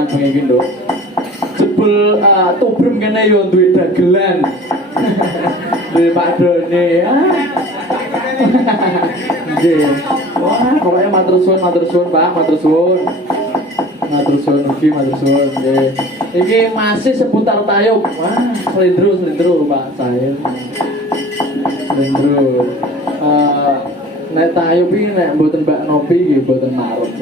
panggonan bengi iki, Nduk. Jebul tubrem kene yo duwe dagelan. Duwe Pak Done. Nggih. Wah, pokoknya matur suwun, Pak, matur suwun. Matur suwun ugi, matur suwun. Nggih. Iki masih seputar tayub. Wah, slendro Pak saya. Slendro. Nek tayub iki nek mboten Mbak Nopi nggih mboten marut.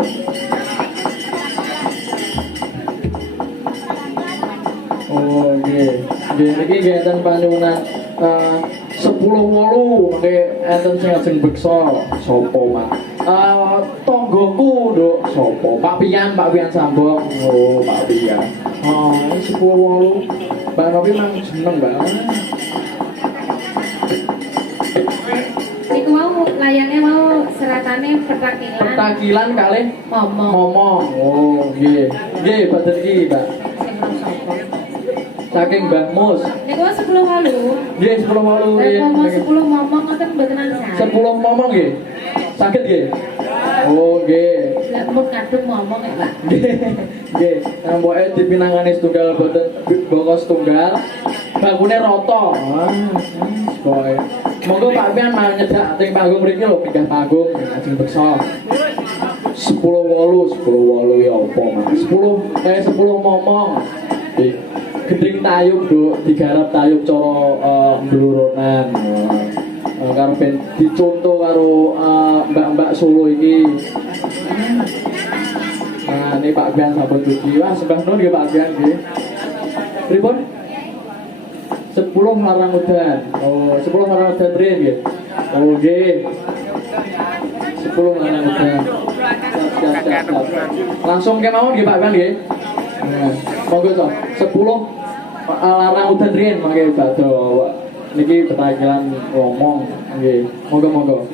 Oh nggih. Nggih niki nggih enten panyuwunan 10-8 nggih enten sing ajeng beksa sapa Mak? Tonggoku Nduk sapa? Pak Pian Sambong. Oh Pak Pian. Oh 10-8 Mbak Nopi mang seneng Mbak. Iku mau layannya mau seratannya petakilan kalih momong. Oh nggih. Nggih boten iki Mbak. Saking Mbah Mus. Niku 10-8. Nggih 10-8 nggih. 10 momong ngoten mboten ansah. 10 momong nggih. Saged nggih. Oh nggih. Lah mun kadung momong ya, Pak. Nggih. Nampoke dipinangani setunggal boten bongkos setunggal. Bangkune rata. Wah, pokoke. Monggo Pak Pian mau nyedak teng panggung mriki lho, pindah panggung ajeng beksa. 10-8 ya apa, Mas? 10 momong. Gedring tayub Nduk, digarap tayub cara mbloronan. Karo ben dicontoh karo mbak-mbak Solo iki. Nah, ini Pak Bian sampun dugi. Wah, sembah nuwun nggih Pak Bian nggih. Pripun? 10 larang udan. Oh, 10 larang udan riyen nggih. Oh, nggih. 10 larang udan. Siap. Langsung kemawon nggih Pak Bian nggih. Nah, monggo to. 10 larang udan riyen mangke badhe niki petakilan ngomong nggih. Monggo.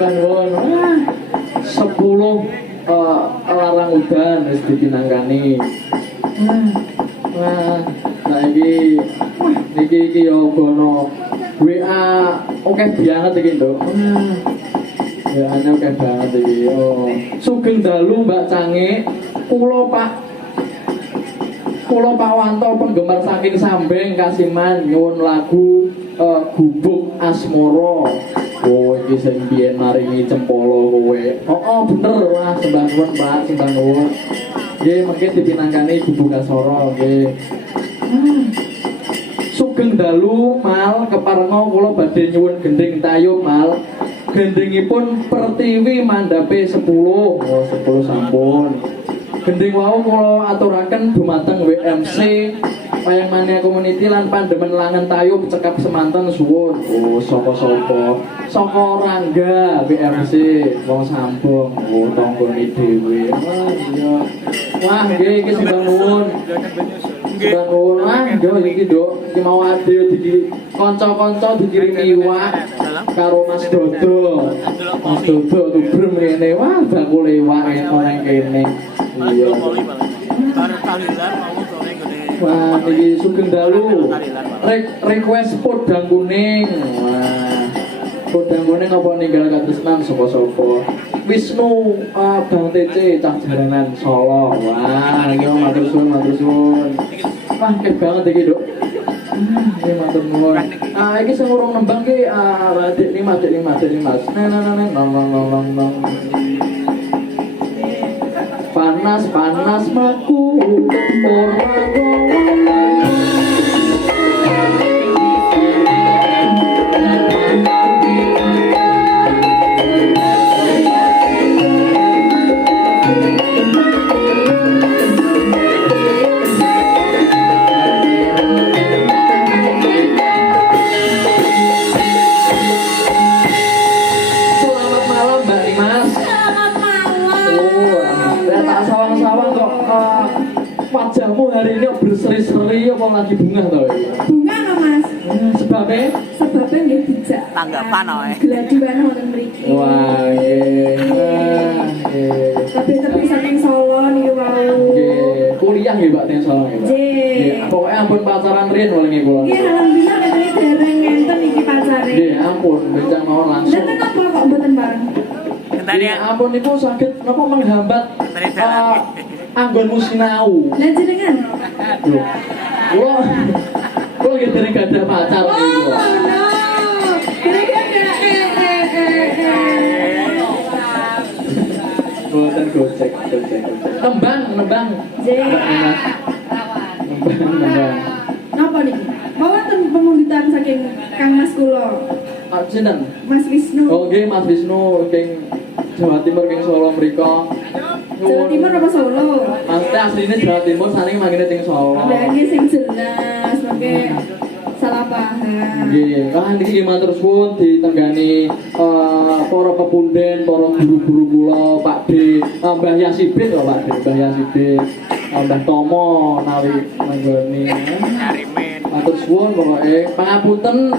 Bangun. Wah, 10 larang udan wis dipinangkani. Wah, iki yo gono WA oke banget iki, Nduk. Ya ana oke banget iki. Sugeng dalu Mbak Cange, Kula Pak Wanto penggemar saking Sambeng Kasiman nyuwun lagu Gubuk Asmara. Oh iki sing biyen maringi cempala kowe. Bener. Wah, sembah nuwun Pak, sembah nuwun. Nggih, mengke dipinangkani Gubuk Asmara nggih. Sugeng dalu Mal keparenga kula badhe nyuwun gending tayub Mal. Gendingipun Pertiwi mandhape 10. Oh 10 sampun. Gending wau kula aturaken dumateng WMC Wayangmania Community lan Pandemen Langen Tayub cekap semanten suwun. Oh saka sapa? Saka Rangga WMC wong Sambung. Oh tanggane dhewe. Wah iya. Wah nggih iki sembah nuwun. Sembah nuwun. Wah nggih iki Nduk, iki mau ade iki kanca-kanca dikirim iwak karo Mas Dodo. Mas Dodo tubrem ngene. Wah bakule iwak nang kene. Iya. Wah, iki Sugeng dalu. Request podang kuning. Wah. Podang kuning apa ninggal katresnan sapa-sapa. Wisnu Bang TC cah jaranan Solo. Wah, iki matur suwun. Wah, kek banget iki, Dok. Iki matur nuwun. Iki sing urung nembang ki Dik 5. Nang. Panas maku ora ngomong. Selamat malam Mbak Dimas. Selamat malam. Tak sawang-sawang kok wajahmu hari ini berseri-seri apa lagi bunga toh? Bunga no Mas. Sebabnya? Sebabnya nggih dijak. Tanggapan oe. Gladiwan wonten mriki. Wah, nggih. Tapi saking Solo niku wau. Nggih, kuliah nggih Mbak Teng Solo nggih. Mbak? Nggih. Nggih, pokoknya ampun pacaran riyen walinge kula. Nggih, alhamdulillah katanya dereng ngenten iki pacare. Nggih, ampun bencang mawon langsung. Lha kenapa kok mboten bareng? Nggih, ampun niku saged napa menghambat anggonmu sinau. Lah jenengan? Lho. Kula nggih dereng gadah pacar Oh, niku. no. Kira-kira Boten gocek. Nembang. Jeng. Nembang. Napa niki? Mawon pemundutan saking Kang Mas kula, Sinten? Mas Wisnu. Oh nggih Mas Wisnu king Jawa Timur king Solo mriko. Jawa Timur apa Solo? Pasti asline Jawa Timur saling mangene ting Solo. Lah nggih sing jelas, mangke salah paham. Nggih, niki matur suwun ditenggani para pepunden, para guru-guru kula, Pak D, Mbah Yasibit lho Pak D, Mbah Yasibit, Mbah Tomo nawi manggoni. Matur suwun pokoke pangapunten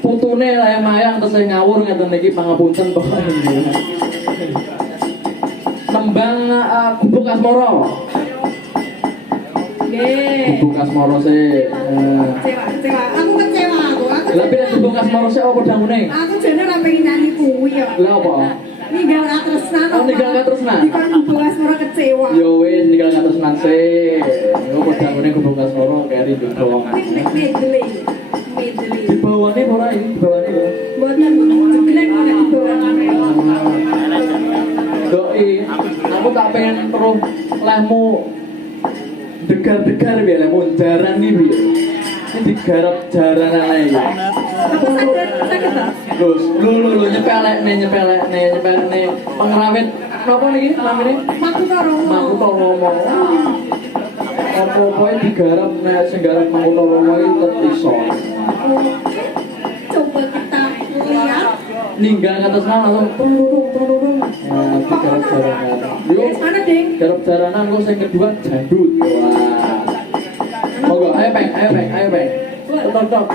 putune layang-layang tesih ngawur ngeten niki pangapunten pokoke. Nembang Gubuk Asmara. Nggih. Gubuk Asmara sih. Kecewa. Aku kecewa aku. Lah piye Gubuk Asmara sih apa dangune? Aku jane ora pengen nyanyi kuwi ya. Lah apa? Ninggal katresnan. Oh, ninggal katresnan. Dikon Gubuk Asmara kecewa. Yo wis ninggal katresnan sih. Yo dangune Gubuk Asmara keri dong. Medley. Di bawahnya ora ini, di bawahnya ora. Buatan jeglek ora di bawah. Doi, aku tak pengen terus lehmu degar-degar biar lehmu jaran nih biar. Ini digarap jaran aja. Aku sakit tak? Lu nyepelek nih pengrawit. Kenapa nih namanya? Maku karo. Maku ngomong. Apa-apa digarap nek sing garap Maku ngomong iki terpisah. Coba kita lihat. Ninggal atas langsung tung. Digarap jaranan. Yuk. Mana ding? Garap jaranan kok sing kedua jandut. Wah. Monggo ayo peng. Tok tok.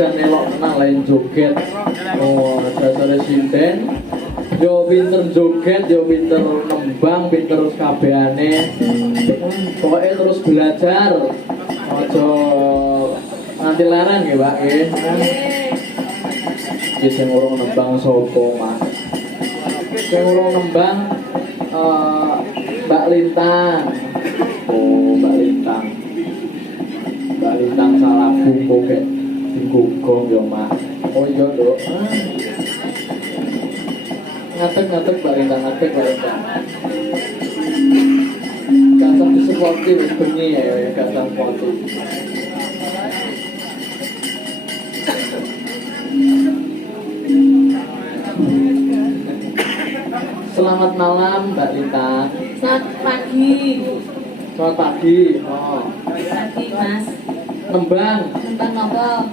dan elok tenang lain joget. Oh, dasare sinden. Yo pinter joget, yo pinter nembang, pinter kabehane. Pokoknya terus belajar. Ojo nganti larang nggih, Pak nggih. Iki sing urung nembang sapa, Mas? Sing urung nembang Mbak Lintang. Oh, Mbak Lintang. Mbak Lintang salah bumbu kek digugong yo, Mak. Oh iya, Dok. Ngatek Mbak Lintang, ngatek Mbak Lintang. Gak usah disepoti wis bengi ya, gak usah sepoti. Selamat malam Mbak Lintang. Selamat pagi. Selamat pagi. Oh. Pagi, Mas. Nembang. Tentang apa?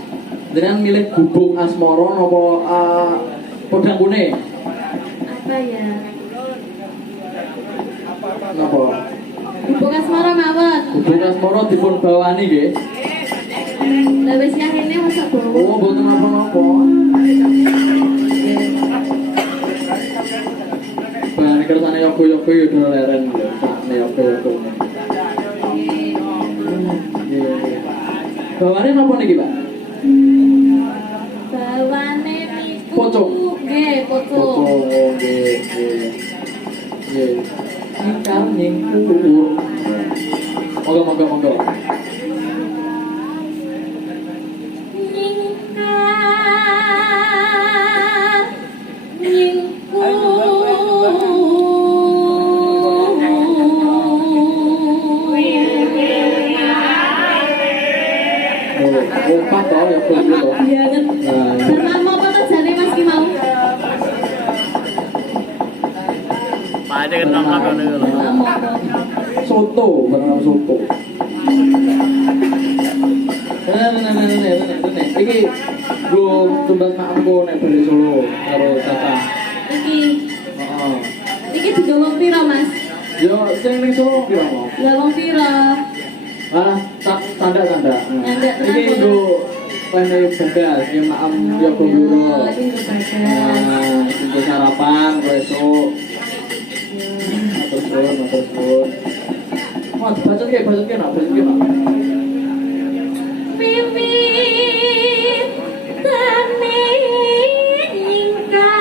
Dengan milih gubuk asmoro apa podang kuning? Apa ya? Napa? Gubuk asmara mawon. Gubuk asmoro dipun bawani nggih. Lah wis yaene masak bawa. Oh, mboten napa-napa. Bareng kersane yogo-yogo yo do leren yo. Sakne yogo-yogo. Bawane napa niki, Pak? Bawane niku. Pocong. Nggih, pocong. Foto nggih, nggih. Nggih. Ingkang nyingkur. Monggo. Oh, Pak toh ya kudu toh. Iya kan. Pertama apa kerjane Mas ki mau? Pak ada kan kamar kan itu loh. Pertama apa? Soto, benar soto. Nenek. Iki belum tumbas makku nek bali Solo karo Tata. Iki Heeh. iki digawa pira, Mas? Yo sing ning Solo piro mau? Lah wong pira? Ah, tanda. Tanda Iki kenapa? nggo pene bagas ya maam yo kumburo. Oh, iki nggo bagas. Nah, untuk sarapan esuk. Matur suwun. Mau bacot ke nak. Wiwit tane ingkang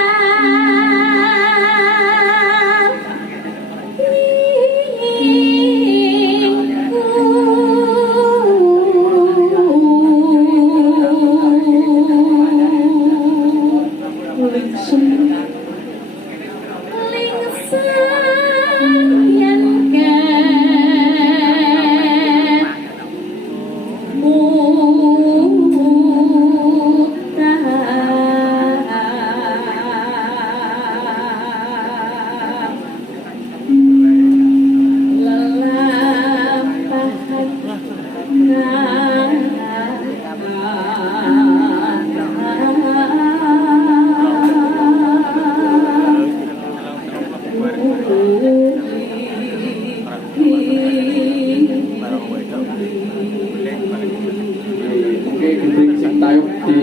Oke, gendring sing tayub di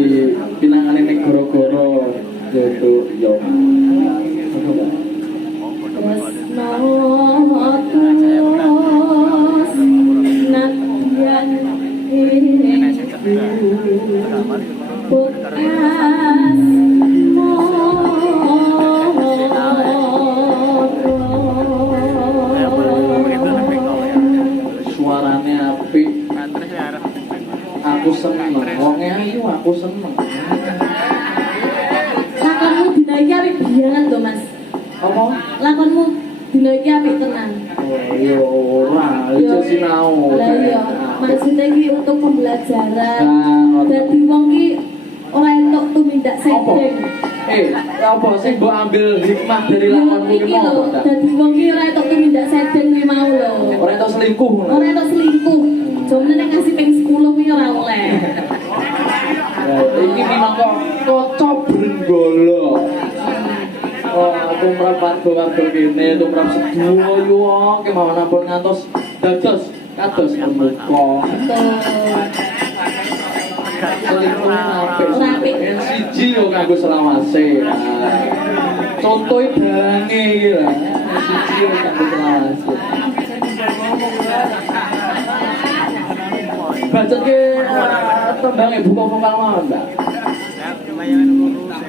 pinangane ning goro-goro yaitu yo. Suarane apik, aku seneng. Wonge ayu aku seneng. Lakonmu dina iki apik biyangan to, Mas. Apa? Lakonmu dina iki apik tenan. Oh, yo ora, iki sinau. Lah iya, maksudnya iki untuk pembelajaran. Nah, Dadi wong ki ora entuk tumindak sedeng. apa sing mbok ambil hikmah dari Yo lakonmu ki iki mau? lho, dadi wong ki ora entuk tumindak sedeng kuwi mau lho. Ora entuk selingkuh ngono. Ora entuk selingkuh. Jomne nek ngasih ping 10 kuwi ora oleh. Iki minangka kaca brenggala. Oh, aku merapat warga kene, tumrap sedoyo kemawon ampun ngantos dados kados muka. Betul. Selingkuhe apik. Ora apik. Yang siji yo nganggo selawase. Contohe dalange iki lho. Yang siji yo nganggo selawase. Baca ke tembang ibu kok pengalaman, Mbak. Gonggong ini Mas.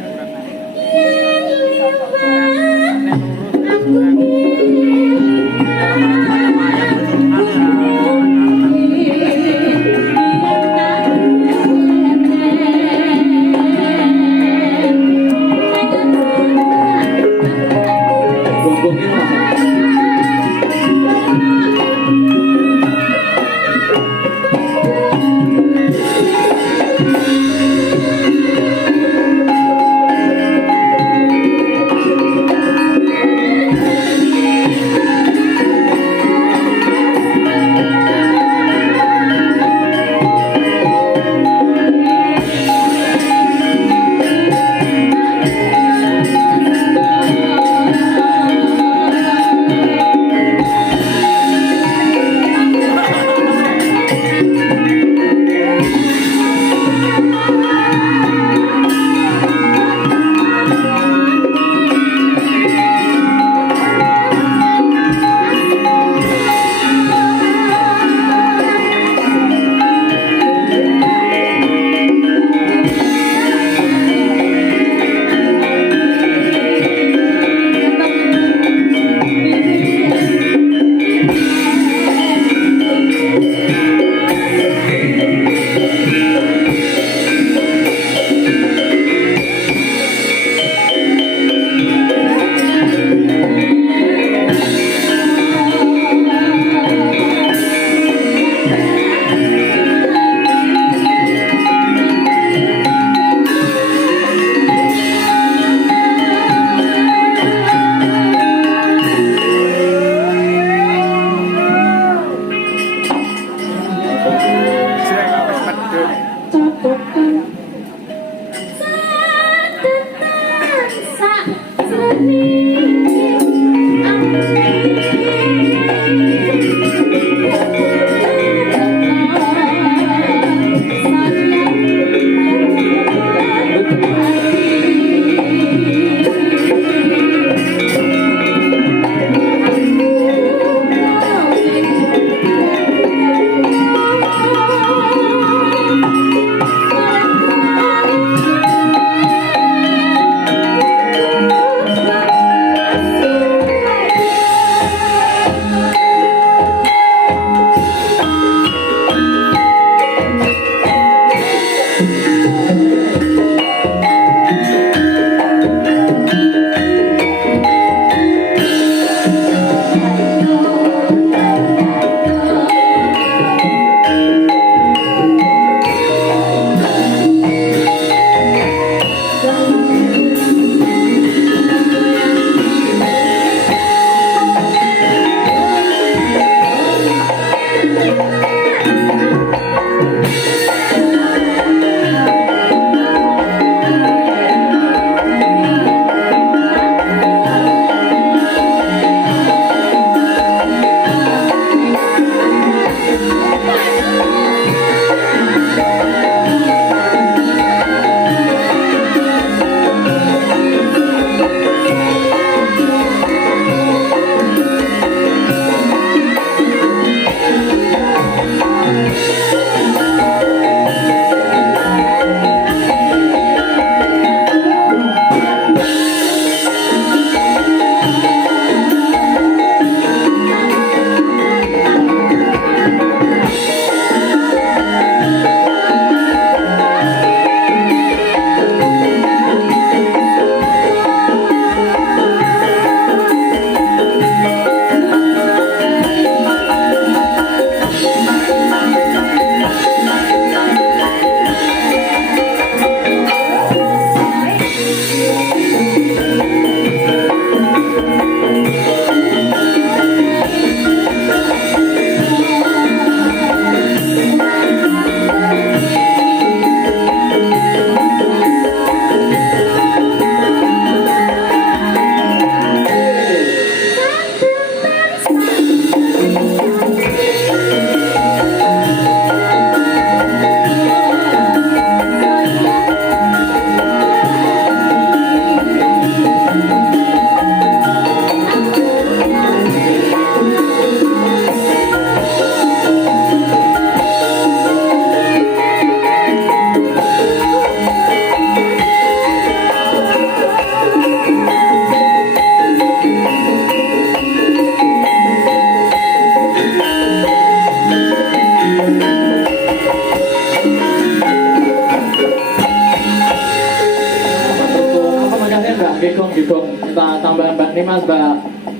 gitu kita tambahan Mbak nih Mas Mbak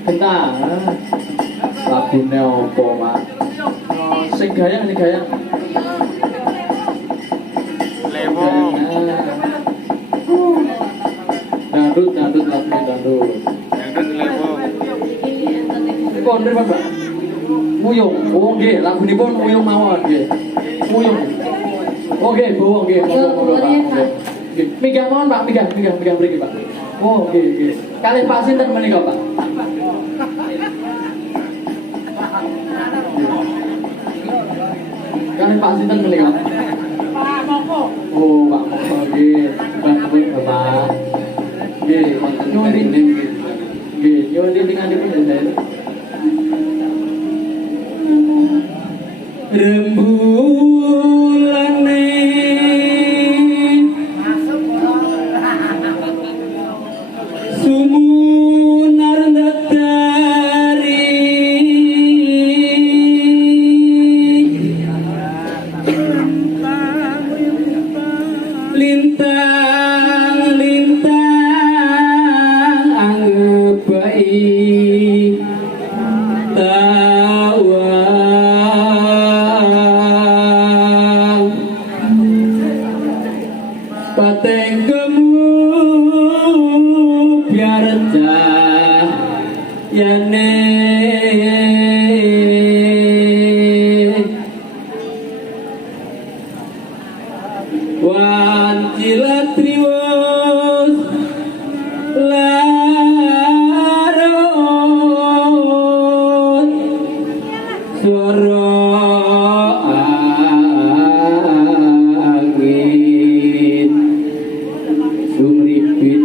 Genta. Lagune opo Pak? Oh, sing gayang. Lewo. Dangdut lagune dangdut. Dangdut lewo. Pun pripun Pak? Muyung. Oh nggih, lagunipun muyung mawon nggih. Muyung. Oke, Bu, nggih, monggo Pak. Nggih. Minggah mawon Pak, minggah mriki Pak. Oh, nggih. Kalih Pak sinten menika Pak? Kalih Pak sinten menika? Pak Moko. Oh, Pak Moko nggih. Bapak. Nggih, wonten nyuwun. Nggih, nyuwun tingandipun nggih. Rembulane sumunar datari lintang anggap baik tawang patenggemu biar cahayane wancilat triwos larut suara angin sumripit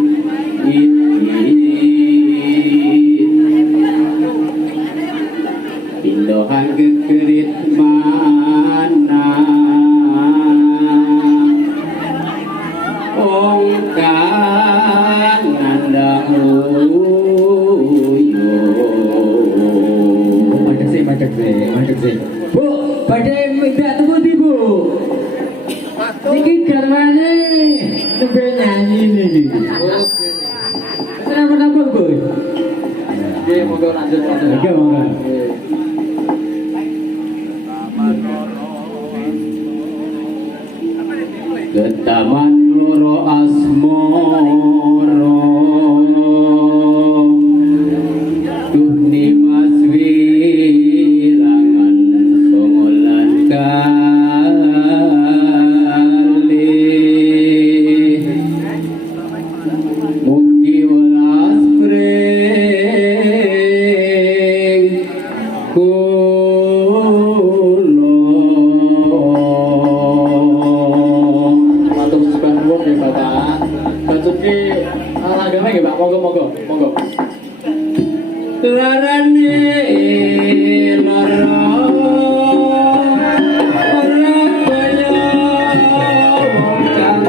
pindohan gegerit mana ongkang nandang Macet sih. Bu, badai minta temu di Bu. Niki garwane nembe nyanyi niki. Oke. Kenapa Bu? Oke, monggo lanjut. Oke, monggo. Getaman loro asmoro duh nimas wirangan songolan kalih mugi welas pring matur sembah nuwun nggih Bapak. Bacutke langgame nggih Pak. Monggo. Larane lara ora kaya wong kang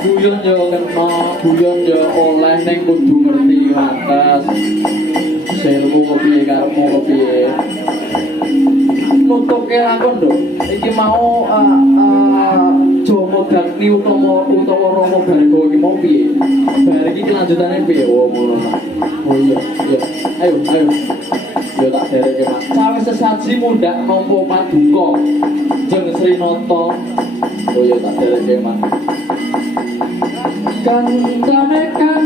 guyon yo kena, guyon yo oleh ning kudu ngerti wates. Selmu kepiye karepmu kepiye. Nutuke lakon lho. Iki mau Jomo Dakni utawa Romo Bargo iki mau piye? Bar iki kelanjutane piye? Oh ngono ta. Oh iya, iya. Ayo. Yo tak dereke Mas. Sawise sesaji mundhak nampa paduka. Jeng Srinata. Oh iya tak dereke Mas. Kantane kan